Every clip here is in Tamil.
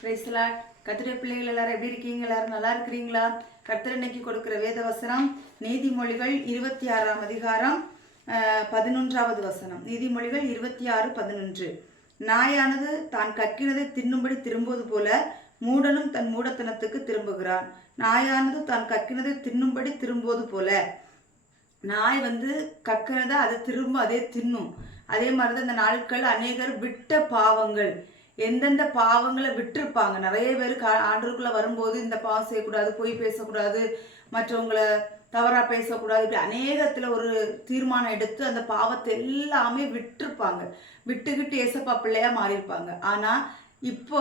பிரைஸ்லா கத்திரை பிள்ளைகள் எல்லாரும் எப்படி இருக்கீங்க? எல்லாரும் நல்லா இருக்கிறீங்களா? கர்த்தர் இன்னைக்கு கொடுக்கிற வேத வசனம் நீதிமொழிகள் இருபத்தி ஆறாம் அதிகாரம் பதினொன்றாவது வசனம். நீதிமொழிகள் இருபத்தி ஆறு பதினொன்று. நாயானது தான் கக்கினதை தின்னும்படி திரும்புவது போல மூடனும் தன் மூடத்தனத்துக்கு திரும்புகிறான். நாயானது தான் கக்கினதை தின்னும்படி திரும்புவது போல. நாய் வந்து கக்கிறத அதை திரும்ப அதே தின்னும். அதே மாதிரி தான் இந்த நாட்கள் அநேகர் விட்ட பாவங்கள். எந்தெந்த பாவங்களை விட்டுருப்பாங்க. நிறைய பேர் கா ஆண்டருக்குள்ளே வரும்போது இந்த பாவம் செய்யக்கூடாது பொய் பேசக்கூடாது மற்றவங்கள தவறாக பேசக்கூடாது இப்படி அநேகத்தில் ஒரு தீர்மானம் எடுத்து அந்த பாவத்தை எல்லாமே விட்டுருப்பாங்க. விட்டுக்கிட்டு ஏசப்பா பிள்ளையாக மாறியிருப்பாங்க. ஆனால் இப்போ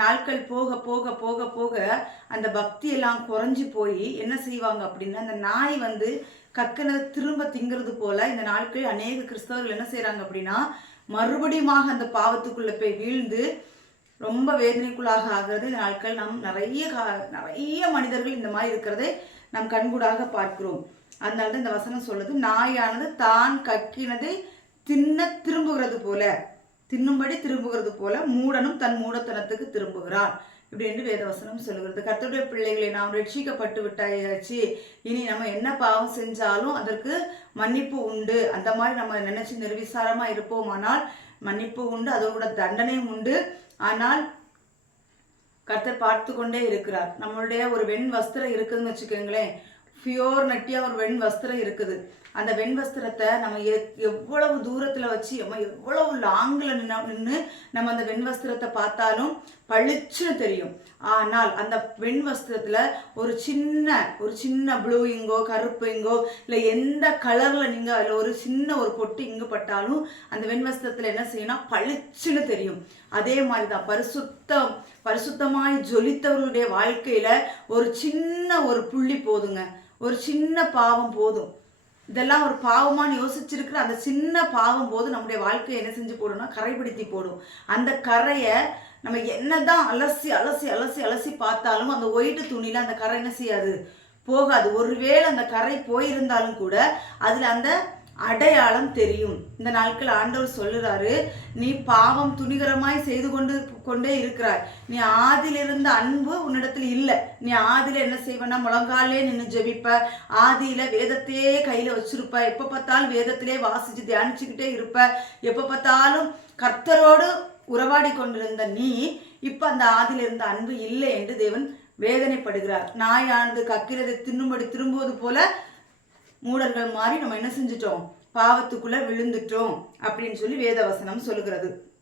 நாட்கள் போக போக போக போக அந்த பக்தி எல்லாம் குறைஞ்சி போய் என்ன செய்வாங்க அப்படின்னா அந்த நாய் வந்து கக்கினதை திரும்ப திங்கிறது போல இந்த நாட்கள் அநேக கிறிஸ்தவர்கள் என்ன செய்கிறாங்க அப்படின்னா மறுபடியுமாக அந்த பாவத்துக்குள்ள போய் வீழ்ந்து ரொம்ப வேதனைக்குள்ளாக ஆகிறது. நாட்கள் நாம் நிறைய கா- நிறைய மனிதர்கள் இந்த மாதிரி இருக்கிறதை நாம் கண்கூடாக பார்க்கிறோம். அதனால தான் இந்த வசனம் சொல்லுது நாயானது தான் கக்கினதை தின்ன திரும்புகிறது போல. தின்னும்படி திரும்புகிறது போல மூடனும் தன் மூடத்தனத்துக்கு திரும்புகிறான். இப்படி என்று வேதவசனம் சொல்லுகிறது. கர்த்தருடைய பிள்ளைகளை நாம் ரட்சிக்கப்பட்டு விட்டாயாச்சு. இனி நம்ம என்ன பாவம் செஞ்சாலும் அதற்கு மன்னிப்பு உண்டு. அந்த மாதிரி நம்ம நினைச்சு நிர்விசாரமா இருப்போமானால் மன்னிப்பு உண்டு அதோட தண்டனையும் உண்டு. ஆனால் கர்த்தர் பார்த்து கொண்டே இருக்கிறார். நம்மளுடைய ஒரு வெண் வஸ்திரம் இருக்குதுன்னு வச்சுக்கோங்களேன். பியோர் நட்டியா ஒரு வெண் வஸ்திரம் இருக்குது. அந்த வெண் வஸ்திரத்தை நம்ம எவ்வளவு தூரத்துல வச்சு நம்ம எவ்வளவு லாங்கில் நின்று நம்ம அந்த வெண் வஸ்திரத்தை பார்த்தாலும் பளிச்சுன்னு தெரியும். ஆனால் அந்த வெண் வஸ்திரத்தில் ஒரு சின்ன ஒரு சின்ன ப்ளூ இங்கோ கருப்பு இங்கோ இல்லை எந்த கலரில் நீங்கள் அதில் ஒரு சின்ன ஒரு பொட்டு இங்கு பட்டாலும் அந்த வெண் வஸ்திரத்தில் என்ன செய்யணும் பளிச்சுன்னு தெரியும். அதே மாதிரி தான் பரிசுத்தம் பரிசுத்தமாய் ஜொலித்தவர்களுடைய வாழ்க்கையில் ஒரு சின்ன ஒரு புள்ளி போதுங்க. ஒரு சின்ன பாவம் போதும். இதெல்லாம் ஒரு பாவமானு யோசிச்சிருக்கிற அந்த சின்ன பாவம் போது நம்முடைய வாழ்க்கையை என்ன செஞ்சு போடும்னா கரைப்படுத்தி போடும். அந்த கரையை நம்ம என்னதான் அலசி அலசி அலசி அலசி பார்த்தாலும் அந்த ஒயிட்டு துணியில் அந்த கரை என்ன செய்யாது? போகாது. ஒருவேளை அந்த கரை போயிருந்தாலும் கூட அதில் அந்த அடையாளம் தெரியும். இந்த நாட்கள் ஆண்டவர் சொல்லுறாரு நீ பாவம் துணிகரமாய் செய்து கொண்டு கொண்டே இருக்கிறாய். நீ ஆதியிலிருந்த அன்பு உன்னிடத்தில் இல்லை. நீ ஆதியில என்ன செய்வனா முழங்காலே நின்று ஜெபிப்ப. ஆதியில வேதத்தையே கையில வச்சிருப்ப. எப்ப பார்த்தாலும் வேதத்திலே வாசிச்சு தியானிச்சுக்கிட்டே இருப்ப. எப்ப பார்த்தாலும் கர்த்தரோடு உறவாடி கொண்டிருந்த நீ இப்ப அந்த ஆதியில இருந்த அன்பு இல்லை என்று தேவன் வேதனைப்படுகிறார். நாயானது கக்கிறதை தின்னும்படி திரும்புவது போல மூடர்கள் மாறி நம்ம என்ன செஞ்சிட்டோம்? பாவத்துக்குள்ள விழுந்துட்டோம் அப்படின்னு சொல்லி வேதவசனம் சொல்லுகிறது.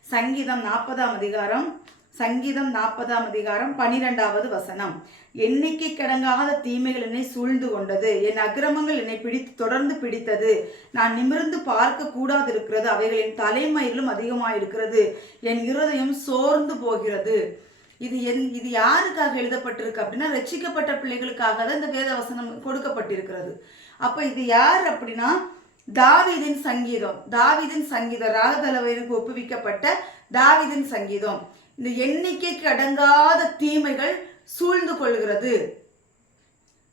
சங்கீதம் நாற்பதாம் அதிகாரம் சங்கீதம் நாற்பதாம் அதிகாரம் பனிரெண்டாவது வசனம். எண்ணிக்கை கடங்காத தீமைகள் என்னை சூழ்ந்து கொண்டது. என் அக்கிரமங்கள் என்னை பிடித்து தொடர்ந்து பிடித்தது. நான் நிமிர்ந்து பார்க்க கூடாது இருக்கிறது அவைகளின் தலைமயிலும் அதிகமாயிருக்கிறது. என் இருதயம் சோர்ந்து போகிறது. இது என் இது யாருக்காக எழுதப்பட்டிருக்கு அப்படின்னா ரட்சிக்கப்பட்ட பிள்ளைகளுக்காக தான் இந்த வேத வசனம் கொடுக்கப்பட்டிருக்கிறது. அப்ப இது யார் அப்படின்னா தாவிதின் சங்கீதம். தாவீதின் சங்கீதம் ராகதலவருக்கு ஒப்புவிக்கப்பட்ட தாவிதின் சங்கீதம். இந்த எண்ணிக்கைக்கு அடங்காத தீமைகள் சூழ்ந்து கொள்கிறது.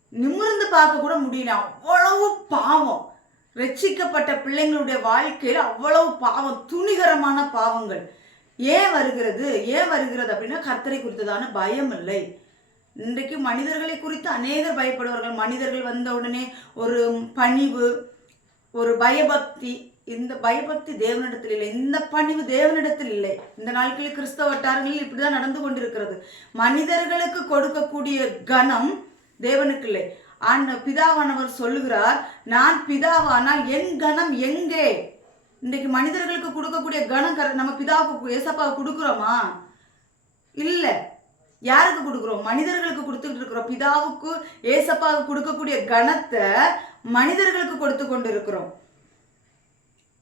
நிமிர்ந்து பார்க்க கூட முடியல. அவ்வளவு பாவம். ரட்சிக்கப்பட்ட பிள்ளைங்களுடைய வாழ்க்கையில் அவ்வளவு பாவம். துணிகரமான பாவங்கள். ஏன் வருகிறது? ஏன் வருகிறது அப்படின்னா கர்த்தரை குறித்ததான பயம் இல்லை இன்றைக்கு மனிதர்களை குறித்து அநேகர் பயப்படுவார்கள். மனிதர்கள் வந்த உடனே ஒரு பணிவு ஒரு பயபக்தி இந்த பயபக்தி தேவனிடத்தில் இல்லை. இந்த பணிவு தேவனிடத்தில் இல்லை. இந்த நாட்களில் கிறிஸ்தவ வட்டாரங்களில் இப்படிதான் நடந்து கொண்டிருக்கிறது. மனிதர்களுக்கு கொடுக்கக்கூடிய கனம் தேவனுக்கு இல்லை. ஆண்ட பிதாவானவர் சொல்லுகிறார் நான் பிதாவானால் என் கனம் எங்கே? இன்றைக்கு மனிதர்களுக்கு கொடுக்கக்கூடிய கனம் கர- நம்ம பிதாவுக்கு ஏசப்பாவுக்கு கொடுக்குறோமா? இல்லை. யாருக்கு கொடுக்குறோம்? மனிதர்களுக்கு கொடுத்துட்டு இருக்கிறோம் பிதாவுக்கு ஏசப்பாவுக்கு கொடுக்கக்கூடிய கணத்தை மனிதர்களுக்கு கொடுத்து கொண்டு இருக்கிறோம்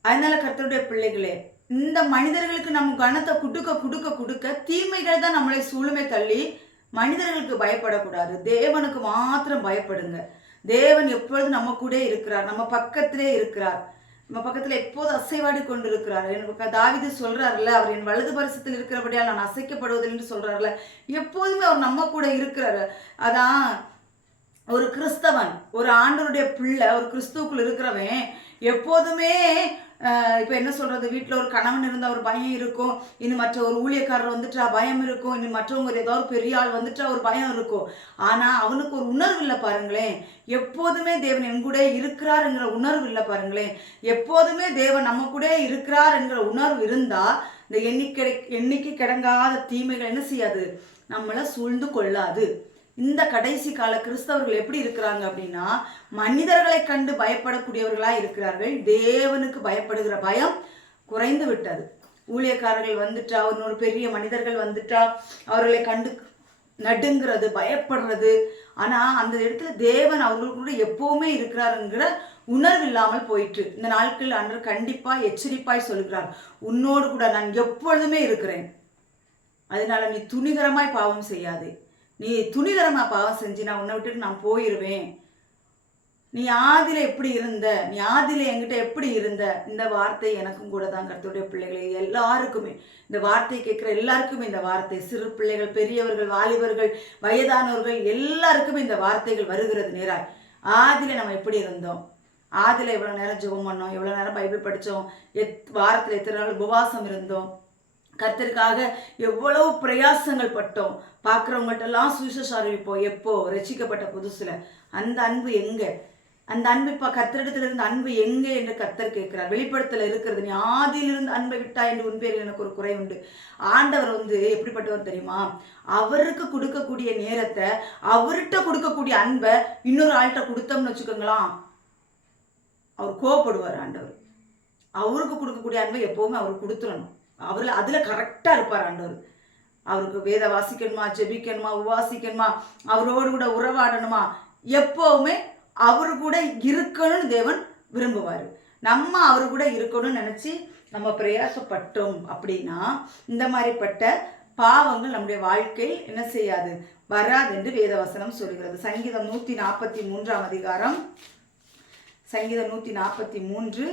அதனால கர்த்தருடைய பிள்ளைகளே இந்த மனிதர்களுக்கு நம்ம கனத்தை கொடுக்க கொடுக்க கொடுக்க தீமைகள் தான் நம்மளை சூழுமே தள்ளி மனிதர்களுக்கு பயப்படக்கூடாது. தேவனுக்கு மாத்திரம் பயப்படுங்க. தேவன் எப்பொழுதும் நம்ம கூட இருக்கிறார். நம்ம பக்கத்திலே இருக்கிறார். நம்ம பக்கத்தில் எப்போது அசைவாடி கொண்டு இருக்கிறார் எனக்கு தாவிது சொல்கிறார்ல அவர் என் வலது பரிசத்தில் இருக்கிறபடியால் நான் அசைக்கப்படுவதில்லைன்னு சொல்கிறார்ல எப்போதுமே அவர் நம்ம கூட இருக்கிறாரு. அதான் ஒரு கிறிஸ்தவன் ஒரு ஆண்டவருடைய பிள்ளை ஒரு கிறிஸ்துவுக்குள் இருக்கிறவன் எப்போதுமே இப்போ என்ன சொல்கிறது வீட்டில் ஒரு கணவன் இருந்தால் ஒரு பயம் இருக்கும். இனி மற்ற ஒரு ஊழியக்காரர் வந்துட்டா பயம் இருக்கும். இனி மற்றவங்க ஏதாவது பெரிய ஆள் வந்துட்டா ஒரு பயம் இருக்கும். ஆனால் அவனுக்கு ஒரு உணர்வு இல்லை பாருங்களேன். எப்போதுமே தேவன் என் கூட இருக்கிறாருங்கிற உணர்வு இல்லை பாருங்களேன். எப்போதுமே தேவன் நம்ம கூட இருக்கிறார் என்கிற உணர்வு இருந்தால் இந்த எண்ணிக்கை எண்ணிக்கை கிடங்காத தீமைகள் என்ன செய்யாது? நம்மளை சூழ்ந்து கொள்ளாது. இந்த கடைசி கால கிறிஸ்தவர்கள் எப்படி இருக்கிறாங்க அப்படின்னா மனிதர்களை கண்டு பயப்படக்கூடியவர்களா இருக்கிறார்கள். தேவனுக்கு பயப்படுகிற பயம் குறைந்து விட்டது. ஊழியக்காரர்கள் வந்துட்டா இன்னொரு பெரிய மனிதர்கள் வந்துட்டா அவர்களை கண்டு நடுங்கிறது பயப்படுறது. ஆனால் அந்த இடத்துல தேவன் அவர்களுக்கு கூட எப்போவுமே இருக்கிறாருங்கிற உணர்வு இல்லாமல் போயிட்டு இந்த நாட்கள் அன்று கண்டிப்பாக எச்சரிப்பாய் சொல்கிறார். உன்னோடு கூட நான் எப்பொழுதுமே இருக்கிறேன். அதனால நீ துணிகரமாய் பாவம் செய்யாதே. நீ துணிகரமாக பாவம் செஞ்சு நான் உன்னை விட்டுட்டு நான் போயிடுவேன் நீ ஆதில எப்படி இருந்த? நீ ஆதில என்கிட்ட எப்படி இருந்த? இந்த வார்த்தை எனக்கும் கூட தான் கருத்துடைய பிள்ளைகளை. எல்லாருக்குமே இந்த வார்த்தையை கேட்குற எல்லாருக்குமே இந்த வார்த்தை. சிறு பிள்ளைகள் பெரியவர்கள் வாலிபர்கள் வயதானவர்கள் எல்லாருக்குமே இந்த வார்த்தைகள் வருகிறது நேராய். ஆதில நம்ம எப்படி இருந்தோம்? ஆதில எவ்வளோ நேரம் ஜெபம் பண்ணோம்? எவ்வளோ நேரம் பைபிள் படித்தோம் எத் வாரத்தில் எத்தனை நாள் உபவாசம் இருந்தோம்? கர்த்தருக்காக எவ்வளவு பிரயாசங்கள் பட்டோம். பார்க்குறவங்கள்ட்டெல்லாம் சுவிசேஷம் அறிவிப்போம் எப்போ? ரசிக்கப்பட்ட புதுசில். அந்த அன்பு எங்கே? அந்த அன்பு இப்போ கர்த்தரிடத்துல இருந்து அன்பு எங்கே என்று கத்தர் கேட்கிறார். வெளிப்படத்தில் இருக்கிறது. நீ ஆதியிலிருந்து அன்பை விட்டா என்று உண்மையில் எனக்கு ஒரு குறை உண்டு. ஆண்டவர் வந்து எப்படிப்பட்டவர் தெரியுமா? அவருக்கு கொடுக்கக்கூடிய நேரத்தை அவர்கிட்ட கொடுக்கக்கூடிய அன்பை இன்னொரு ஆள்கிட்ட கொடுத்தோம்னு வச்சுக்கோங்களேன். அவர் கோவப்படுவார் ஆண்டவர். அவருக்கு கொடுக்கக்கூடிய அன்பை எப்போவுமே அவர் கொடுத்துடணும். அவர் அதில் கரெக்டாக இருப்பார் ஆண்டவர். அவருக்கு வேத வாசிக்கணுமா ஜெபிக்கணுமா உபாசிக்கணுமா அவரோடு கூட உறவாடணுமா எப்போவுமே அவரு கூட இருக்கணும்னு தேவன் விரும்புவார். நம்ம அவரு கூட இருக்கணும்னு நினச்சி நம்ம பிரயாசப்பட்டோம் அப்படின்னா இந்த மாதிரிப்பட்ட பாவங்கள் நம்முடைய வாழ்க்கையில் என்ன செய்யாது? வராது என்று வேதவசனம் சொல்கிறது. சங்கீதம் நூற்றி நாற்பத்தி மூன்றாம் அதிகாரம். சங்கீதம் நூற்றி நாற்பத்தி மூன்று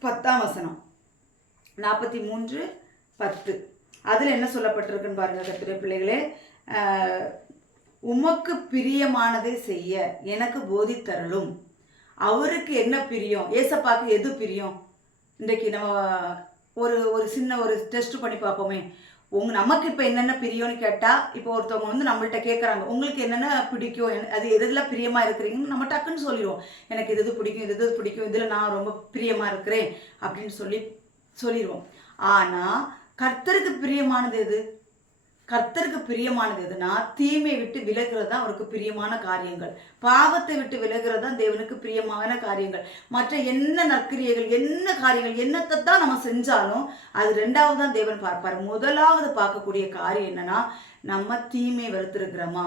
பத்தாம் வசனம். நாற்பத்தி மூன்று பத்து. அதில் என்ன சொல்லப்பட்டிருக்குன்னு பாருங்கள் கத்திரை பிள்ளைகளே. உமக்கு பிரியமானதை செய்ய எனக்கு போதித்தரலும் அவருக்கு என்ன பிரியம்? ஏசப்பாக்கு எது பிரியம்? இன்றைக்கு நம்ம ஒரு ஒரு சின்ன ஒரு டெஸ்ட் பண்ணி பார்ப்போமே. உங்க நமக்கு இப்போ என்னென்ன பிரியம்னு கேட்டால் இப்போ ஒருத்தவங்க வந்து நம்மள்கிட்ட கேட்குறாங்க உங்களுக்கு என்னென்ன பிடிக்கும்? அது எதில் பிரியமாக இருக்கிறீங்கன்னு நம்ம டக்குன்னு சொல்லிடுவோம். எனக்கு இது இது பிடிக்கும்? இது இது பிடிக்கும்? இதில் நான் ரொம்ப பிரியமாக இருக்கிறேன். அப்படின்னு சொல்லி சொல்லிடுவோம் ஆனால் கர்த்தருக்கு பிரியமானது எது? கர்த்தருக்கு பிரியமானது எதுனா தீமையை விட்டு விலகிறது தான் அவருக்கு பிரியமான காரியங்கள். பாவத்தை விட்டு விலகிறது தான் தேவனுக்கு பிரியமான காரியங்கள். மற்ற என்ன நற்கிரியைகள் என்ன காரியங்கள் என்னத்தை தான் நம்ம செஞ்சாலும் அது ரெண்டாவது தான் தேவன் பார்ப்பார். முதலாவது பார்க்கக்கூடிய காரியம் என்னன்னா நம்ம தீமை வெறுத்திருக்கிறோமா?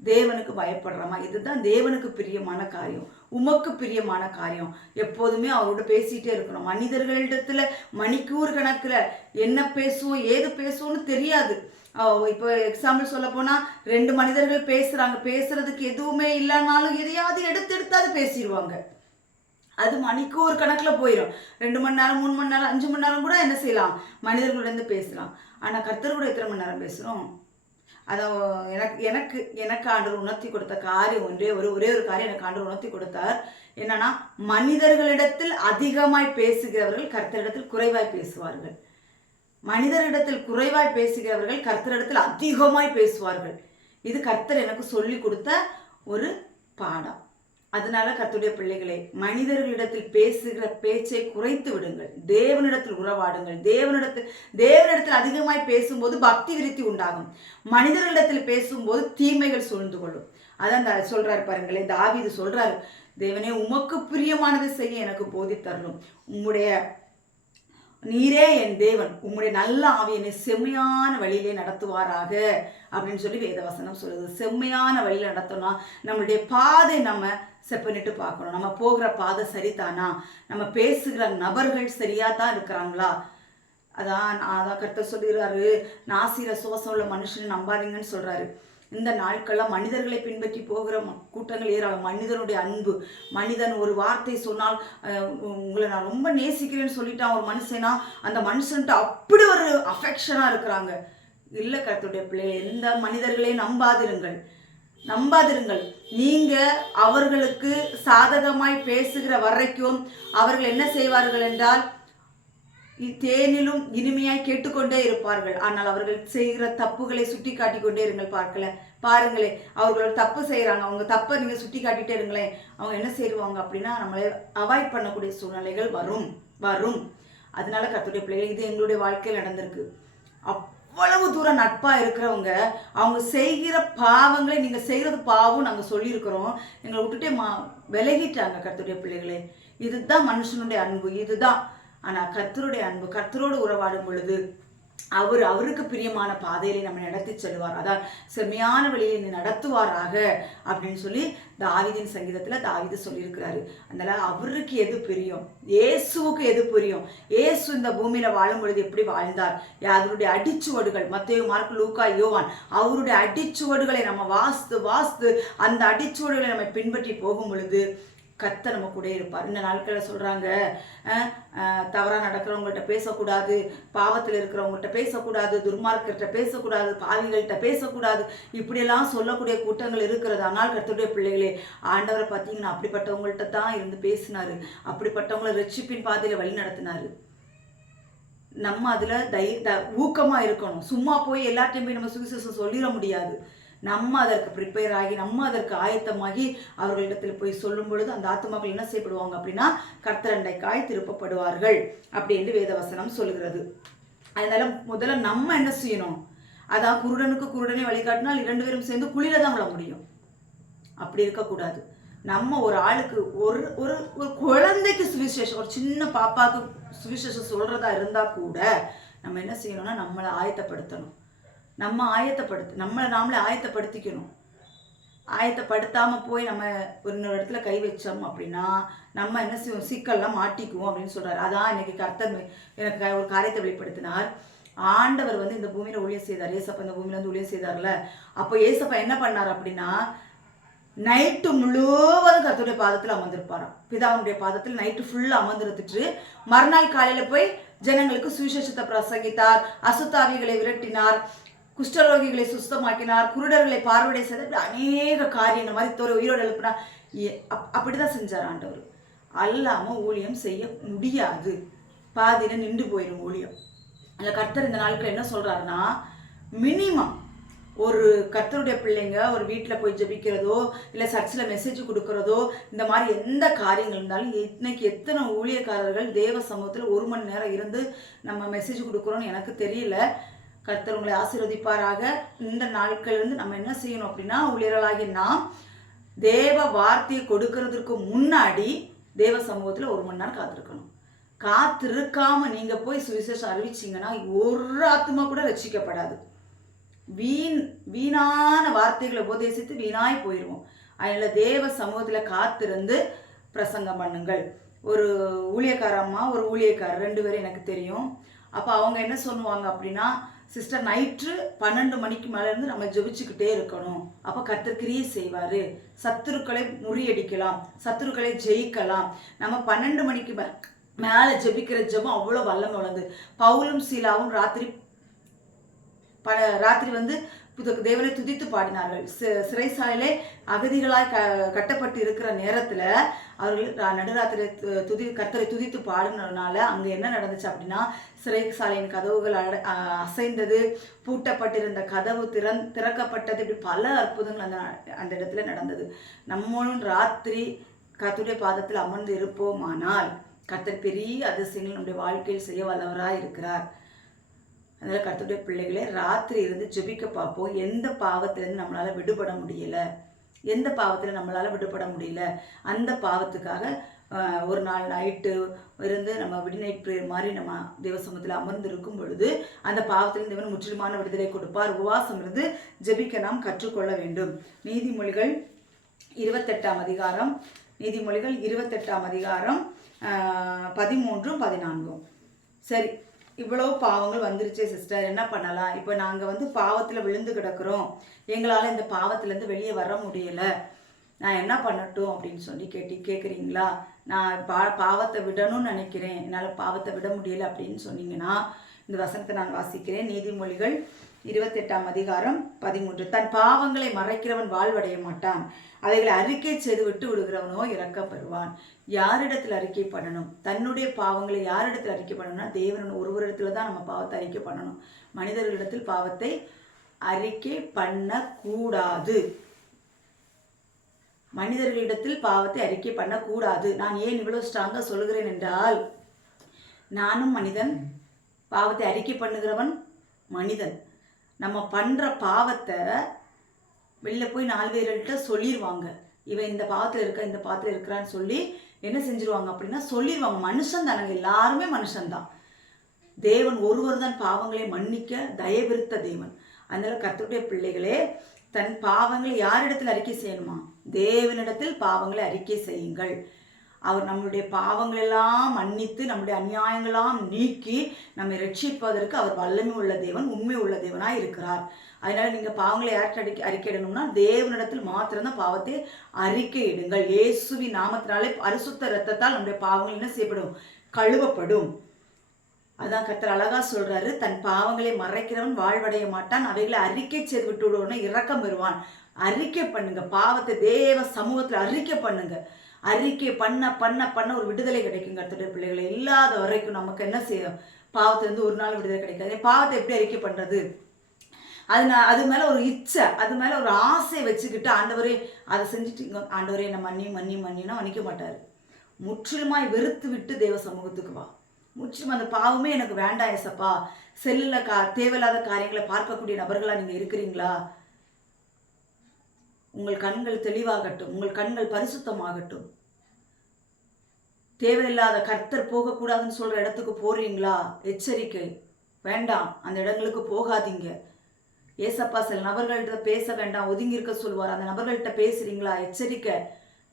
தேவனுக்கு பயப்படுறோமா? இதுதான் தேவனுக்கு பிரியமான காரியம். உமக்கு பிரியமான காரியம். எப்போதுமே அவரோட பேசிகிட்டே இருக்கணும். மனிதர்களிடத்துல மணிக்கூர் கணக்கில் என்ன பேசுவோம் ஏது பேசுவோம்னு தெரியாது. இப்போ எக்ஸாம்பிள் சொல்ல போனால் ரெண்டு மனிதர்கள் பேசுகிறாங்க பேசுறதுக்கு எதுவுமே இல்லைனாலும் எதையாவது எடுத்து எடுத்தாது பேசிடுவாங்க. அது மணிக்கு ஒரு கணக்கில் போயிடும் ரெண்டு மணி நேரம் மூணு மணி நேரம் அஞ்சு மணி நேரம் கூட என்ன செய்யலாம்? மனிதர்கள்டேருந்து பேசலாம். ஆனால் கர்த்தர் கூட எத்தனை மணி நேரம் பேசுகிறோம் அதை எனக்கு எனக்கு எனக்கு ஆண்டவர் உணர்த்தி கொடுத்த காரியம் ஒன்றே ஒரு ஒரே ஒரு காரியம் எனக்கு ஆண்டவர் உணர்த்தி கொடுத்தார். என்னன்னா மனிதர்களிடத்தில் அதிகமாய் பேசுகிறவர்கள் கர்த்தரிடத்தில் குறைவாய் பேசுவார்கள். மனிதரிடத்தில் குறைவாய் பேசுகிறவர்கள் கர்த்தரிடத்தில் அதிகமாய் பேசுவார்கள். இது கர்த்தர் எனக்கு சொல்லி கொடுத்த ஒரு பாடம். அதனால கத்துடைய பிள்ளைகளே மனிதர்களிடத்தில் பேசுகிற பேச்சை குறைத்து விடுங்கள். தேவனிடத்தில் உறவாடுங்கள். தேவனிடத்தில் தேவனிடத்தில் அதிகமாய் பேசும்போது பக்தி விருத்தி உண்டாகும். மனிதர்களிடத்தில் பேசும்போது தீமைகள் சூழ்ந்து கொள்ளும். அதான் இந்த சொல்றாரு பாருங்களேன் தாவீது சொல்றாரு தேவனே உமக்கு பிரியமானதை செய்ய எனக்கு போதி தரணும். உம்முடைய நீரே என் தேவன். உம்முடைய நல்ல ஆவியனை செம்மையான வழியிலே நடத்துவாராக. அப்படின்னு சொல்லி வேதவசனம் சொல்லுது. செம்மையான வழியில் நடத்தணும். நம்மளுடைய பாதை நம்ம செப்பனிட்டு பார்க்கணும். நம்ம போகிற பாதை சரிதானா? நம்ம பேசுகிற நபர்கள் சரியாக தான் இருக்கிறாங்களா? அதான் அதான் கர்த்தர் சொல்லுகிறாரு நாசிர சுவாசம் உள்ள மனுஷனை நம்பாதீங்கன்னு சொல்கிறாரு இந்த நாட்கள்லாம் மனிதர்களை பின்பற்றி போகிற கூட்டங்கள் ஏராளம். மனிதனுடைய அன்பு. மனிதன் ஒரு வார்த்தை சொன்னால் உங்களை நான் ரொம்ப நேசிக்கிறேன்னு சொல்லிட்டான் ஒரு மனுஷனா அந்த மனுஷன்ட்டு அப்படி ஒரு அஃபெக்ஷனாக இருக்கிறாங்க. இல்லை கருத்துடைய பிள்ளைகள் எந்த மனிதர்களையும் நம்பாதிருங்கள். நம்பாதிருங்கள். நீங்க அவர்களுக்கு சாதகமாய் பேசுகிற வரைக்கும் அவர்கள் என்ன செய்வார்கள் என்றால் தேனிலும் இனிமையாய் கேட்டுக்கொண்டே இருப்பார்கள். ஆனால் அவர்கள் செய்கிற தப்புகளை சுட்டி காட்டி கொண்டே இருங்கள் பார்க்கல. பாருங்களே அவர்கள் தப்பு செய்கிறாங்க அவங்க தப்பை நீங்கள் சுட்டி காட்டிட்டே இருங்களேன். அவங்க என்ன செய்வாங்க அப்படின்னா நம்மளை அவாய்ட் பண்ணக்கூடிய சூழ்நிலைகள் வரும். வரும். அதனால கத்துடைய பிள்ளைகள் இது எங்களுடைய வாழ்க்கையில் நடந்திருக்கு. அப் அவ்வளவு தூரம் நட்பா இருக்கிறவங்க அவங்க செய்கிற பாவங்களை நீங்க செய்யறது பாவம் நாங்க சொல்லியிருக்கிறோம். எங்களை விட்டுட்டே மா விலகிட்டாங்க கருத்துடைய பிள்ளைகளே. இதுதான் மனுஷனுடைய அன்பு இதுதான். ஆனா கர்த்தருடைய அன்பு கர்த்தரோடு உறவாடும் பொழுது அவர் அவருக்கு பிரியமான பாதையிலே நம்ம நடத்தி செல்வார் அதான் செம்மையான வழியை என்னை நடத்துவாராக அப்படின்னு சொல்லி தாவிதின் சங்கீதத்துல தாவீது சொல்லியிருக்கிறாரு. அதனால் அவருக்கு எது பிரியம்? இயேசுவுக்கு எது புரியும்? இயேசு இந்த பூமியில வாழும் பொழுது எப்படி வாழ்ந்தார்? அவருடைய அடிச்சுவடுகள் மத்தேயு மார்க் லூக்கா யோவான் அவருடைய அடிச்சுவடுகளை நம்ம வாஸ்து வாஸ்து அந்த அடிச்சுவடுகளை நம்ம பின்பற்றி போகும் பொழுது கத்த நம்ம கூட இருப்பார். இந்த நாட்களில் சொல்கிறாங்க தவறாக நடக்கிறவங்கள்ட்ட பேசக்கூடாது பாவத்தில் இருக்கிறவங்கள்ட்ட பேசக்கூடாது துர்மார்க்கிட்ட பேசக்கூடாது பாவிகள்கிட்ட பேசக்கூடாது. இப்படியெல்லாம் சொல்லக்கூடிய கூட்டங்கள் இருக்கிறது. ஆனால் கர்த்தருடைய பிள்ளைகளே ஆண்டவரை பார்த்தீங்கன்னா அப்படிப்பட்டவங்கள்ட்ட தான் இருந்து பேசினாரு. அப்படிப்பட்டவங்களை ரட்சிப்பின் பாதையில் வழி நடத்தினார். நம்ம அதில் தை த ஊக்கமாக இருக்கணும். சும்மா போய் எல்லாத்தையும் போய் நம்ம சுவிசேஷம் சொல்லிட முடியாது. நம்ம அதற்கு ப்ரிப்பேர் ஆகி நம்ம அதற்கு ஆயத்தமாகி அவர்களிடத்தில் போய் சொல்லும் பொழுது அந்த ஆத்மாக்கள் என்ன செய்யப்படுவாங்க அப்படின்னா கர்த்தரண்டைக்காய் திருப்பப்படுவார்கள் அப்படி என்று வேதவசனம் சொல்கிறது அதனால முதல்ல நம்ம என்ன செய்யணும்? அதான் குருடனுக்கு குருடனை வழிகாட்டினால் இரண்டு பேரும் சேர்ந்து குளிர தான் விட முடியும். அப்படி இருக்கக்கூடாது. நம்ம ஒரு ஆளுக்கு ஒரு ஒரு ஒரு குழந்தைக்கு சுவிசேஷம் ஒரு சின்ன பாப்பாவுக்கு சுவிசேஷம் சொல்றதா இருந்தா கூட நம்ம என்ன செய்யணும்னா நம்மளை ஆயத்தப்படுத்தணும். நம்ம ஆயத்தப்படுத்து நம்மளை நாமளே ஆயத்தப்படுத்திக்கணும். ஆயத்தப்படுத்தாமல் போய் நம்ம ஒரு இடத்துல கை வச்சோம் அப்படின்னா நம்ம என்ன செய்வோம் சிக்கல்லாம் மாட்டிக்குவோம் அப்படின்னு சொல்கிறார் அதான் இன்னைக்கு கர்த்தர் எனக்கு ஒரு காரியத்தை வெளிப்படுத்தினார். ஆண்டவர் வந்து இந்த பூமியில் ஊழியம் செய்தார். ஏசப்பா இந்த பூமியில வந்து ஊழியம் செய்தார்ல. அப்போ ஏசப்பா என்ன பண்ணார் அப்படின்னா நைட்டு முழுவதும் கர்த்தருடைய பாதத்தில் அமர்ந்திருப்பாராம். பிதாவுடைய பாதத்தில் நைட்டு ஃபுல்லாக அமர்ந்திருந்துட்டு மறுநாள் காலையில் போய் ஜனங்களுக்கு சுவிசேஷத்தை பிரசங்கித்தார் அசுத்தாவிகளை விரட்டினார். குஷ்டரோகிகளை சுஸ்தமாக்கினார் குருடர்களை பார்வையை செய்த இப்படி அநேக இந்த மாதிரி தோற உயிரோடு எழுப்புனா எ- அப்- அப்படிதான் செஞ்சார் ஆண்டவர். அல்லாமல் ஊழியம் செய்ய முடியாது. பாதியில் நின்று போயிடும் ஊழியம். அந்த கர்த்தர் இந்த நாளுக்கு என்ன சொல்கிறாருன்னா மினிமம் ஒரு கர்த்தருடைய பிள்ளைங்க ஒரு வீட்டில் போய் ஜெபிக்கிறதோ இல்லை சர்ச்சில் மெசேஜ் கொடுக்கறதோ இந்த மாதிரி எந்த காரியங்கள் இருந்தாலும் இன்னைக்கு எத்தனை ஊழியக்காரர்கள் தேவ சமூகத்தில் ஒரு மணி நேரம் இருந்து நம்ம மெசேஜ் கொடுக்குறோன்னு எனக்கு தெரியல. கர்த்தர் உங்களை ஆசீர்வதிப்பாராக. இந்த நாட்கள் வந்து நம்ம என்ன செய்யணும் அப்படின்னா ஊழியர்களாகி நாம் தேவ வார்த்தையை கொடுக்கறதுக்கு முன்னாடி தேவ சமூகத்தில் ஒரு மணி நேரம் காத்திருக்கணும். காத்திருக்காம நீங்கள் போய் சுவிசேஷம் அறிவிச்சிங்கன்னா ஒரு ஆத்மா கூட ரசிக்கப்படாது வீண் வீணான வார்த்தைகளை உபதேசித்து வீணாய் போயிடுவோம் அதில் தேவ சமூகத்தில் காத்திருந்து பிரசங்கம் பண்ணுங்கள். ஒரு ஊழியக்கார அம்மா ஒரு ஊழியக்காரர் ரெண்டு பேரும் எனக்கு தெரியும். அப்போ அவங்க என்ன சொல்லுவாங்க அப்படின்னா சிஸ்டர் நைட்டு பன்னெண்டு மணிக்கு மேலே இருந்து நம்ம ஜெபிச்சுக்கிட்டே இருக்கணும். அப்போ கர்த்தர் கிரியை செய்வார். சத்துருக்களை முறியடிக்கலாம். சத்துருக்களை ஜெயிக்கலாம். நம்ம பன்னெண்டு மணிக்கு மே- மேலே ஜெபிக்கிற ஜெபம் அவ்வளோ வல்லம் உள்ளது. பவுலும் சீலாவும் ராத்திரி ப ராத்திரி வந்து தேவனை துதித்து பாடினார்கள். சிறைசாலையிலே அகதிகளாய் க கட்டப்பட்டு இருக்கிற நேரத்தில் அவர்கள் நடுராத்திரி துதி கர்த்தரை துதித்து பாடினதுனால அங்கே என்ன நடந்துச்சு அப்படின்னா சிறைசாலையின் கதவுகள் அட அசைந்தது பூட்டப்பட்டிருந்த கதவு திறந் திறக்கப்பட்டது இப்படி பல அற்புதங்கள் அந்த அந்த இடத்துல நடந்தது. நம்மளும் ராத்திரி கத்துடைய பாதத்தில் அமர்ந்து இருப்போமானால் கர்த்தர் பெரிய அதிசயங்கள் நம்முடைய வாழ்க்கையில் செய்ய வல்லவராக இருக்கிறார் அதனால் கத்துடைய பிள்ளைகளே ராத்திரி இருந்து ஜெபிக்க பார்ப்போம். எந்த பாவத்திலேருந்து நம்மளால் விடுபட முடியலை? எந்த பாவத்தில் நம்மளால் விடுபட முடியல? அந்த பாவத்துக்காக ஒரு நாள் நைட்டு இருந்து நம்ம விடி நைட் ப்ரேயர் மாதிரி நம்ம தேவசமத்தில் அமர்ந்து இருக்கும் பொழுது அந்த பாவத்திலிருந்து இவன் முற்றிலுமான விடுதலை கொடுப்பார். உபவாசம் இருந்து ஜெபிக்க நாம் கற்றுக்கொள்ள வேண்டும். நீதிமொழிகள் இருபத்தெட்டாம் அதிகாரம் நீதிமொழிகள் இருபத்தெட்டாம் அதிகாரம் பதிமூன்றும் பதினான்கும். சரி. இவ்வளோ பாவங்கள் வந்துருச்சே சிஸ்டர் என்ன பண்ணலாம்? இப்போ நாங்கள் வந்து பாவத்தில் விழுந்து கிடக்குறோம். எங்களால் இந்த பாவத்திலேருந்து வெளியே வர முடியல. நான் என்ன பண்ணட்டும் அப்படின்னு சொல்லி கேட்டி கேட்குறீங்களா நான் பா பாவத்தை விடணும்னு நினைக்கிறேன். என்னால் பாவத்தை விட முடியலை அப்படின்னு சொன்னீங்கன்னா இந்த வசனத்தை நான் வாசிக்கிறேன். நீதிமொழிகள் இருபத்தெட்டாம் அதிகாரம் பதிமூன்று. தன் பாவங்களை மறைக்கிறவன் வாழ்வடைய மாட்டான். அவைகளை அறிக்கை செய்து விட்டு விடுகிறவனோ இறக்கம் பெறுவான். யாரிடத்தில் அறிக்கை பண்ணணும்? தன்னுடைய பாவங்களை யாரிடத்தில் அறிக்கை பண்ணணும்னா தேவன் ஒருவரிடத்துல தான் நம்ம பாவத்தை அறிக்கை பண்ணணும். மனிதர்களிடத்தில் பாவத்தை அறிக்கை பண்ணக்கூடாது. மனிதர்களிடத்தில் பாவத்தை அறிக்கை பண்ணக்கூடாது. நான் ஏன் இவ்வளோ ஸ்ட்ராங்காக சொல்லுகிறேன் என்றால் நானும் மனிதன் பாவத்தை அறிக்கை பண்ணுகிறவன் மனிதன். நம்ம பண்ணுற பாவத்தை வெளில போய் நாலு பேர்கிட்ட சொல்லிடுவாங்க இவன் இந்த பாவத்தில் இருக்க இந்த பாவத்தில் இருக்கிறான்னு சொல்லி என்ன செஞ்சிருவாங்க அப்படின்னா சொல்லிடுவாங்க மனுஷன் தானங்க எல்லாருமே மனுஷன்தான் தேவன் ஒருவர் தான் பாவங்களை மன்னிக்க தயவிருத்த தேவன். அதனால கர்த்தருடைய பிள்ளைகளே தன் பாவங்களை யாரிடத்தில் அறிக்கை செய்யணுமா? தேவனிடத்தில் பாவங்களை அறிக்கை செய்யுங்கள். அவர் நம்மளுடைய பாவங்களெல்லாம் மன்னித்து நம்முடைய அநியாயங்களாம் நீக்கி நம்மை ரட்சிப்பதற்கு அவர் வல்லமை உள்ள தேவன் உண்மை உள்ள தேவனாக இருக்கிறார். அதனால் நீங்கள் பாவங்களை யார்கிட்ட அறிக்கை அறிக்கையிடணும்னா தேவனிடத்தில் மாத்திரம்தான் பாவத்தை அறிக்கையிடுங்கள். இயேசுவி நாமத்தினாலே அரிசுத்த ரத்தத்தால் நம்முடைய பாவங்கள் என்ன செய்யப்படும்? கழுவப்படும். அதான் கத்தர் அழகா சொல்றாரு தன் பாவங்களை மறைக்கிறவன் வாழ்வடைய மாட்டான் அவைகளை அறிக்கை செய்து விட்டு விடுவோன்னு இரக்கம் பெறுவான். அறிக்கை பண்ணுங்க பாவத்தை தேவ சமூகத்தில் அறிக்கை பண்ணுங்க. அறிக்கை பண்ண பண்ண பண்ண ஒரு விடுதலை கிடைக்கும் கர்த்தருடைய பிள்ளைகளை இல்லாத வரைக்கும் நமக்கு என்ன செய்யும் பாவத்திலிருந்து ஒரு நாள் விடுதலை கிடைக்காது. பாவத்தை எப்படி அறிக்கை பண்ணுறது அது நான் அது மேலே ஒரு இச்சை அது மேலே ஒரு ஆசை வச்சுக்கிட்டு ஆண்டவரே அதை செஞ்சுட்டு ஆண்டவரே என்ன மன்னி மன்னி மன்னினா மன்னிக்க மாட்டார். முற்றிலுமாய் வெறுத்து விட்டு தேவ சமூகத்துக்கு வா. முற்றிலும் அந்த பாவமே எனக்கு வேண்டாம் ஏசப்பா. செல்லில் கா தேவையில்லாத காரியங்களை பார்க்கக்கூடிய நபர்களாக நீங்கள் இருக்கிறீங்களா? உங்கள் கண்கள் தெளிவாகட்டும் உங்கள் கண்கள் பரிசுத்தமாகட்டும். தேவையில்லாத கர்த்தர் போகக்கூடாதுன்னு சொல்ற இடத்துக்கு போறீங்களா? எச்சரிக்கை. வேண்டாம் அந்த இடங்களுக்கு போகாதீங்க. ஏசப்பா சில நபர்கள்ட்ட பேச வேண்டாம் ஒதுங்கி இருக்க சொல்வார் அந்த நபர்கள்ட்ட பேசுறீங்களா? எச்சரிக்கை.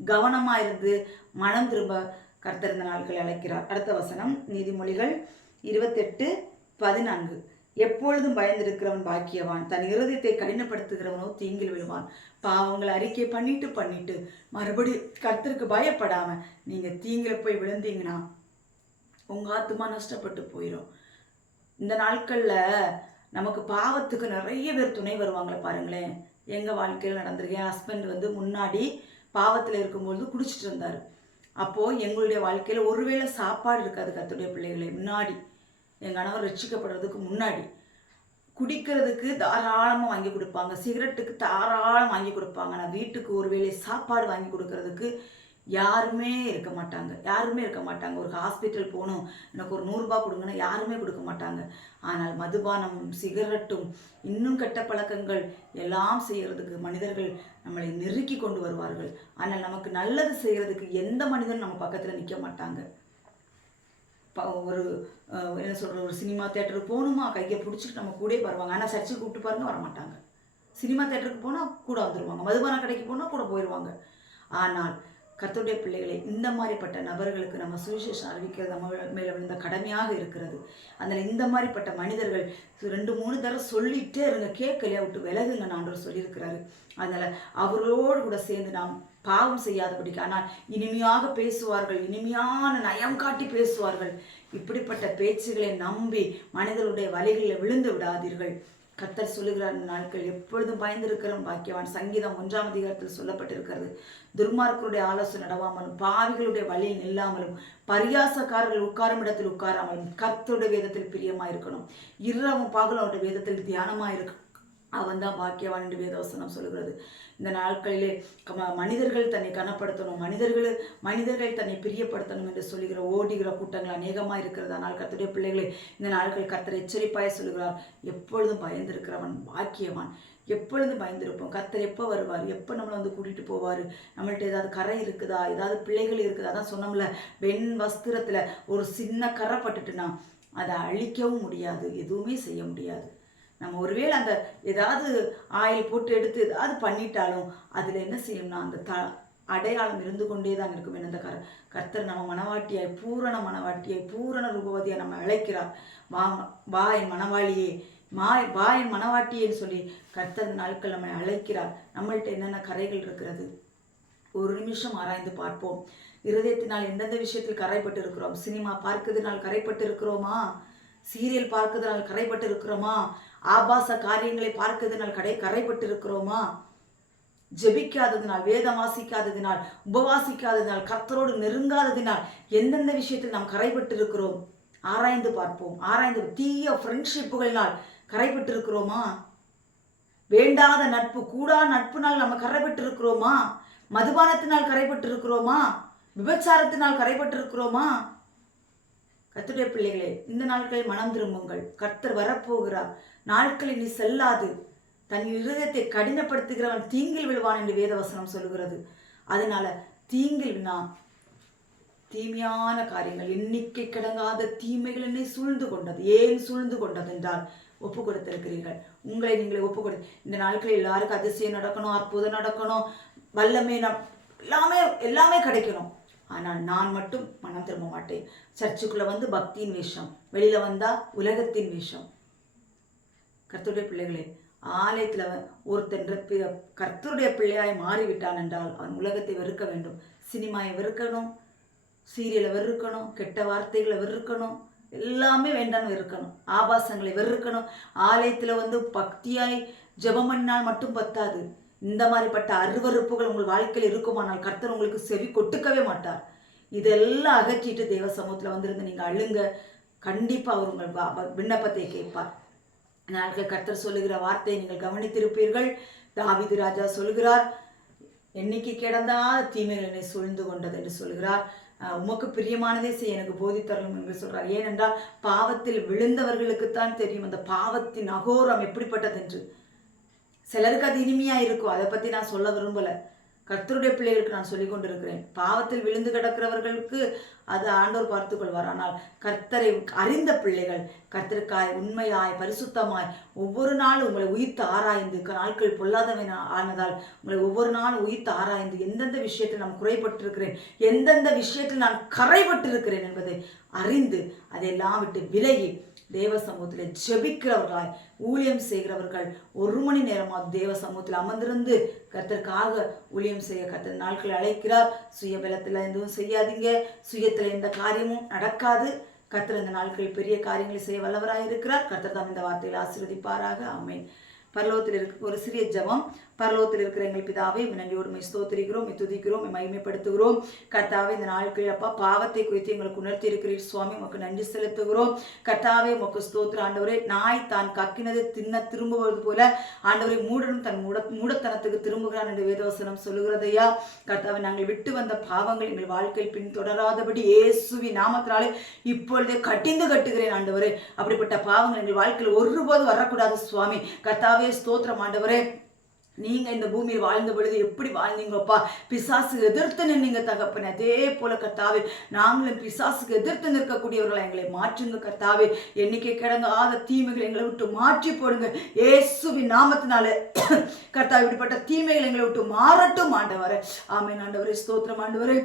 கவனமா இருந்து மனம் திரும்ப கர்த்தர் இந்த நாட்களை அழைக்கிறார். அடுத்த வசனம் நீதிமொழிகள் இருபத்தெட்டு பதினான்கு. எப்பொழுதும் பயந்திருக்கிறவன் பாக்கியவான். தன் இருதயத்தை கடினப்படுத்துகிறவனோ தீங்கில் விழுவான். பாவங்களை அறிக்கை பண்ணிட்டு பண்ணிட்டு மறுபடி கர்த்தருக்கு பயப்படாம நீங்க தீங்கில போய் விழுந்தீங்கன்னா உங்க ஆத்துமா நஷ்டப்பட்டு போயிடும் இந்த நாட்கள்ல நமக்கு பாவத்துக்கு நிறைய பேர் துணை வருவாங்களே பாருங்களேன். எங்க வாழ்க்கையில் நடந்திருக்கு? என் ஹஸ்பண்ட் வந்து முன்னாடி பாவத்தில் இருக்கும்பொழுது குடிச்சிட்டு இருந்தாரு. அப்போது எங்களுடைய வாழ்க்கையில் ஒருவேளை சாப்பாடு இருக்காது கத்துடைய பிள்ளைகளை முன்னாடி. என் கணவர் ரட்சிக்கப்படுறதுக்கு முன்னாடி குடிக்கிறதுக்கு தாராளமாக வாங்கி கொடுப்பாங்க. சிகரெட்டுக்கு தாராளம் வாங்கி கொடுப்பாங்க. நான் வீட்டுக்கு ஒரு வேளை சாப்பாடு வாங்கி கொடுக்கறதுக்கு யாருமே இருக்க மாட்டாங்க. யாருமே இருக்க மாட்டாங்க. ஒரு ஹாஸ்பிட்டல் போகணும். எனக்கு ஒரு நூறுரூபா கொடுங்கன்னா யாருமே கொடுக்க மாட்டாங்க. ஆனால் மதுபானமும் சிகரெட்டும் இன்னும் கெட்ட பழக்கங்கள் எல்லாம் செய்கிறதுக்கு மனிதர்கள் நம்மளை நெருக்கி கொண்டு வருவார்கள். ஆனால் நமக்கு நல்லது செய்கிறதுக்கு எந்த மனிதனும் நம்ம பக்கத்தில் நிற்க மாட்டாங்க. ஒரு என்ன சொல்கிற ஒரு சினிமா தேட்டருக்கு போகணுமா? கையை பிடிச்சிட்டு நம்ம கூடயே வருவாங்க. ஆனால் சர்ச்சுக்கு கூப்பிட்டு பாருங்க வர மாட்டாங்க சினிமா தேட்டருக்கு போனால் கூட வந்துருவாங்க. மதுபான கடைக்கு போனால் கூட போயிடுவாங்க ஆனால் கர்த்தருடைய பிள்ளைகளை இந்த மாதிரிப்பட்ட நபர்களுக்கு நம்ம சுவிசேஷம் அறிவிக்கிறது நம்ம மேலே விழுந்த கடமையாக இருக்கிறது. அதில் இந்த மாதிரிப்பட்ட மனிதர்கள் ரெண்டு மூணு தடவை சொல்லிகிட்டே இருங்க. கேட்கலையா? விட்டு விலகுங்க ஆண்டவர் சொல்லியிருக்கிறாரு. அதனால் அவர்களோடு கூட சேர்ந்து நாம் பாவம் செய்யாதபடிக்கு. ஆனால் இனிமையாக பேசுவார்கள் இனிமையான நயம் காட்டி பேசுவார்கள். இப்படிப்பட்ட பேச்சுகளை நம்பி மனிதர்களுடைய வலைகளில் விழுந்து விடாதீர்கள். கத்தர் சொல்லுகிறார் நாட்கள் எப்பொழுதும் பயந்திருக்கிறோம். பாக்கியவான் சங்கீதம் ஒன்றாம் அதிகாரத்தில் சொல்லப்பட்டிருக்கிறது. துர்மார்க்கருடைய ஆலோசனை நடவாமலும் பாவிகளுடைய வழியில் நில்லாமலும் பரியாசக்காரர்கள் உட்காரும் இடத்தில் உட்காராமலும் கத்தருடைய வேதத்தில் பிரியமாக இருக்கணும் இரவும் பாகலோட வேதத்தில் தியானமாக இருக்கணும் அவன் தான் பாக்கியவான் என்று வேதவசனம் சொல்லுகிறது. இந்த நாட்களிலே மனிதர்கள் தன்னை கனப்படுத்தணும் மனிதர்கள் மனிதர்கள் தன்னை பிரியப்படுத்தணும் என்று சொல்லுகிற ஓடுகிற கூட்டங்கள் அநேகமாக இருக்கிறது. ஆனால் கத்துடைய பிள்ளைகளை இந்த நாட்கள் கத்தரை எச்சரிப்பாய சொல்கிறார் எப்பொழுதும் பயந்திருக்கிறவன் பாக்கியவான். எப்பொழுதும் பயந்திருப்போம். கத்தர் எப்போ வருவார்? எப்போ நம்மளை வந்து கூட்டிகிட்டு போவார்? நம்மள்ட்ட ஏதாவது கரை இருக்குதா? ஏதாவது பிள்ளைகள் இருக்குதா? அதான் சொன்னோம்ல வெண் வஸ்திரத்தில் ஒரு சின்ன கரை பட்டுட்டுனா அதை அழிக்கவும் முடியாது எதுவுமே செய்ய முடியாது. நம்ம ஒருவேளை அந்த ஏதாவது ஆயில் போட்டு எடுத்து ஏதாவது பண்ணிட்டாலும் அதில் என்ன செய்யும்னா அந்த த அடையாளம் இருந்து கொண்டே தான் இருக்கும். என்ன கர கர்த்தர் நம்ம மனவாட்டியாய் பூரண மனவாட்டியை பூரண ரூபவதியை நம்ம அழைக்கிறார். வா வா என் மனவாளியே மா வா என் மனவாட்டியேன்னு சொல்லி கர்த்தர் நாட்கள் நம்மை அழைக்கிறார். நம்மள்ட்ட என்னென்ன கரைகள் இருக்கிறது? ஒரு நிமிஷம் ஆராய்ந்து பார்ப்போம். இருதயத்தினால் எந்தெந்த விஷயத்தில் கரைப்பட்டு இருக்கிறோம் சினிமா பார்க்கிறதுனால் கரைப்பட்டு இருக்கிறோமா சீரியல் பார்க்கிறதுனால் கரைப்பட்டு இருக்கிறோமா ஆபாச காரியங்களை பார்க்கிறதுனால் கடை கரைப்பட்டு இருக்கிறோமா ஜெபிக்காததினால் வேதம் வாசிக்காததினால் உபவாசிக்காததினால் கர்த்தரோடு நெருங்காததினால் எந்தெந்த விஷயத்தில் நாம் கரைப்பட்டு இருக்கிறோம் ஆராய்ந்து பார்ப்போம். ஆராய்ந்து தீய ஃப்ரெண்ட்ஷிப்புகளினால் கரைப்பட்டு இருக்கிறோமா வேண்டாத நட்பு கூடா நட்புனால் நம்ம கரைப்பட்டு இருக்கிறோமா மதுபானத்தினால் கரைப்பட்டு இருக்கிறோமா விபச்சாரத்தினால் கரைப்பட்டு இருக்கிறோமா கத்துடைய பிள்ளைகளே இந்த நாட்களில் மனம் திரும்புங்கள். கர்த்தர் வரப்போகிறார். நாட்களில் நீ செல்லாது. தன் இருதயத்தை கடினப்படுத்துகிறவன் தீங்கில் விழுவான் என்று வேதவசனம் சொல்கிறது அதனால தீங்கில் நான் தீமையான காரியங்கள் எண்ணிக்கை கிடங்காத தீமைகள் என்னை சூழ்ந்து கொண்டது. ஏன் சூழ்ந்து கொண்டது என்றால் ஒப்பு கொடுத்திருக்கிறீர்கள் உங்களை நீங்களே ஒப்பு கொடு இந்த நாட்களில் எல்லாருக்கும் அதிசயம் நடக்கணும் அற்புதம் நடக்கணும் வல்லமே எல்லாமே எல்லாமே கிடைக்கணும். ஆனால் நான் மட்டும் மனம் திரும்ப மாட்டேன். சர்ச்சுக்குள்ள வந்து பக்தியின் வேஷம் வெளியில வந்தா உலகத்தின் வேஷம். கர்த்தருடைய பிள்ளைகளே ஆலயத்தில் ஒருத்தன் கர்த்தருடைய பிள்ளையாய் மாறிவிட்டான் என்றால் அவன் உலகத்தை வெறுக்க வேண்டும். சினிமாவை வெறுக்கணும் சீரியலை வெறுக்கணும் கெட்ட வார்த்தைகளை வெறுக்கணும் எல்லாமே வேண்டாம்னு வெறுக்கணும். ஆபாசங்களை வெறுக்கணும். ஆலயத்தில் வந்து பக்தியாய் ஜெபம் பண்ணினால் மட்டும் பத்தாது. இந்த மாதிரிப்பட்ட அருவருப்புகள் உங்கள் வாழ்க்கையில் இருக்குமானால் கர்த்தர் உங்களுக்கு செவி கொட்டுக்கவே மாட்டார். இதெல்லாம் அகற்றிட்டு தேவ சமூகத்தில் வந்திருந்து நீங்கள் அழுங்க. கண்டிப்பாக அவர் உங்கள் விண்ணப்பத்தை கேட்பார். நாட்கள் கர்த்தர் சொல்லுகிற வார்த்தையை நீங்கள் கவனித்திருப்பீர்கள். தாவிது ராஜா சொல்கிறார் என்னைக்கு கிடந்தா தீமைகள் என்னை சூழ்ந்து கொண்டது என்று சொல்கிறார் அஹ் உமக்கு பிரியமானதே செய்ய எனக்கு போதித்தரலும் என்று சொல்றார். ஏனென்றால் பாவத்தில் விழுந்தவர்களுக்குத்தான் தெரியும் அந்த பாவத்தின் அகோரம் எப்படிப்பட்டது என்று சிலருக்கு அது இனிமையாக இருக்கும். அதை பற்றி நான் சொல்ல விரும்பல. கர்த்தருடைய பிள்ளைகளுக்கு நான் சொல்லிக் கொண்டிருக்கிறேன். பாவத்தில் விழுந்து கிடக்கிறவர்களுக்கு அது ஆண்டோர் பார்த்து கொள்வார். ஆனால் கர்த்தரை அறிந்த பிள்ளைகள் கர்த்தருக்காய் உண்மையாய் பரிசுத்தமாய் ஒவ்வொரு நாளும் உங்களை உயிர்த்து ஆராய்ந்து நாட்கள் பொல்லாதவை ஆனதால் உங்களை ஒவ்வொரு நாளும் உயிர்த்து ஆராய்ந்து எந்தெந்த விஷயத்தில் நான் குறைபட்டிருக்கிறேன் எந்தெந்த விஷயத்தில் நான் கரைபட்டிருக்கிறேன் என்பதை அறிந்து அதையெல்லாம் விட்டு விலகி தேவ சமூகத்தில் ஜெபிக்கிறவர்களாய் ஊழியம் செய்கிறவர்கள் ஒரு மணி நேரமாக தேவ சமூகத்தில் அமர்ந்திருந்து கர்த்தருக்காக ஊழியம் செய்ய கர்த்தர் நாட்கள் அழைக்கிறார். சுய பலத்தில் எதுவும் செய்யாதீங்க. சுயத்தில் எந்த காரியமும் நடக்காது. கர்த்தர் இந்த நாட்களில் பெரிய காரியங்களை செய்ய வல்லவராக இருக்கிறார் கர்த்தர் தான் இந்த வார்த்தையில் ஆசீர்வதிப்பாராக. அமேன் பரலோகத்தில் இருக்க ஒரு சிறிய ஜெபம். பரலோகத்தில் இருக்கிற எங்கள் பிதாவே உம்மை நன்றியோடு மை ஸ்தோத்திரிக்கிறோம் துதிக்கிறோம் மகிமைப்படுத்துகிறோம். கர்த்தாவே இந்த நாட்கள் அப்பா பாவத்தை குறித்து எங்களுக்கு உணர்த்தி இருக்கிறீர் சுவாமி உமக்கு நன்றி செலுத்துகிறோம். கர்த்தாவே உமக்கு ஸ்தோத்திர ஆண்டவரே நாய் தான் கக்கினது தின்ன திரும்புவது போல ஆண்டவரை மூடனும் தன் மூட மூடத்தனத்துக்கு திரும்புகிறான் என்று வேதவசனம் சொல்லுகிறதையா கர்த்தாவை நாங்கள் விட்டு வந்த பாவங்கள் எங்கள் வாழ்க்கையில் பின்தொடராதபடி இயேசுவி நாமத்தினாலே இப்பொழுதே கட்டிந்து கட்டுகிறேன் ஆண்டவரே. அப்படிப்பட்ட பாவங்கள் எங்கள் வாழ்க்கையில் ஒருபோது வரக்கூடாது சுவாமி. கர்த்தாவே ஸ்தோத்திரம் ஆண்டவரே. நீங்க இந்த பூமியில் வாழ்ந்த பொழுது எப்படி வாழ்ந்தீங்கப்பா? பிசாசு எதிர்த்து நின்னீங்க தகப்பன். அதே போல கத்தாவே நாங்களும் பிசாசுக்கு எதிர்த்து நிற்கக்கூடியவர்களை எங்களை மாற்றுங்க கத்தாவே எண்ணிக்கை கிடங்காத தீமைகளை எங்களை விட்டு மாற்றி போடுங்க. ஏசுவின் நாமத்தினால கர்த்தா இப்படிப்பட்ட தீமைகள் எங்களை விட்டு மாறட்டும் ஆண்டவரை. ஆமே ஆண்டவரே ஸ்தோத்திரம் ஆண்டவரே.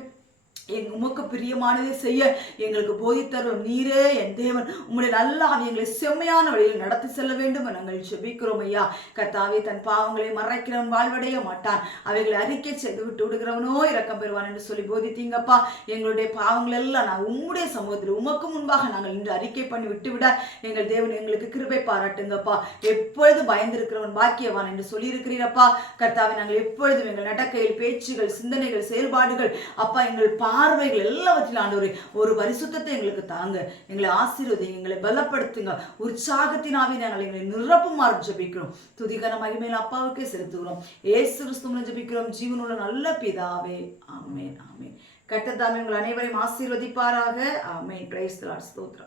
எங்கள் உமக்கு பிரியமானதை செய்ய எங்களுக்கு போதித்தரும் நீரே என் தேவன். உங்களுடைய நல்ல ஆவி எங்களை செம்மையான வழியில் நடத்தி செல்ல வேண்டும் நாங்கள் ஜெபிக்கிறோம் ஐயா. கர்த்தாவே தன் பாவங்களை மறைக்கிறவன் வாழ்வடைய மாட்டான். அவைகளை அறிக்கை செய்து விட்டு விடுகிறவனோ இறக்கம் பெறுவான் என்று சொல்லி போதித்தீங்கப்பா. எங்களுடைய பாவங்கள் எல்லாம் நான் உம்முடைய சமூகத்தில் உமக்கு முன்பாக நாங்கள் இன்று அறிக்கை பண்ணி விட்டுவிட எங்கள் தேவன் எங்களுக்கு கிருபை பாராட்டுங்கப்பா. எப்பொழுதும் பயந்திருக்கிறவன் பாக்கியவான் என்று சொல்லியிருக்கிறீரப்பா. கர்த்தாவை நாங்கள் எப்பொழுதும் எங்கள் நடக்கையில் பேச்சுகள் சிந்தனைகள் செயல்பாடுகள் அப்பா எங்கள் பார்வைகள் எல்லாவற்றிலும் ஆண்டவரே ஒரு பரிசுத்தத்தை எங்களுக்கு தாங்க. எங்களை ஆசீர்வதிங்க எங்களை பலப்படுத்துங்க. உற்சாகத்தினாவே நாங்கள் எங்களை நிரப்புமாறு ஜபிக்கிறோம். துதிகர மகிமையில் அப்பாவுக்கே செலுத்துகிறோம். ஏசு கிறிஸ்துவனை ஜபிக்கிறோம். ஜீவனுள்ள நல்ல பிதாவே. ஆமேன் ஆமேன். கட்டத்தாமே உங்கள் அனைவரையும் ஆசீர்வதிப்பாராக. ஆமேன். பிரைஸ் ஸ்தோத்ரா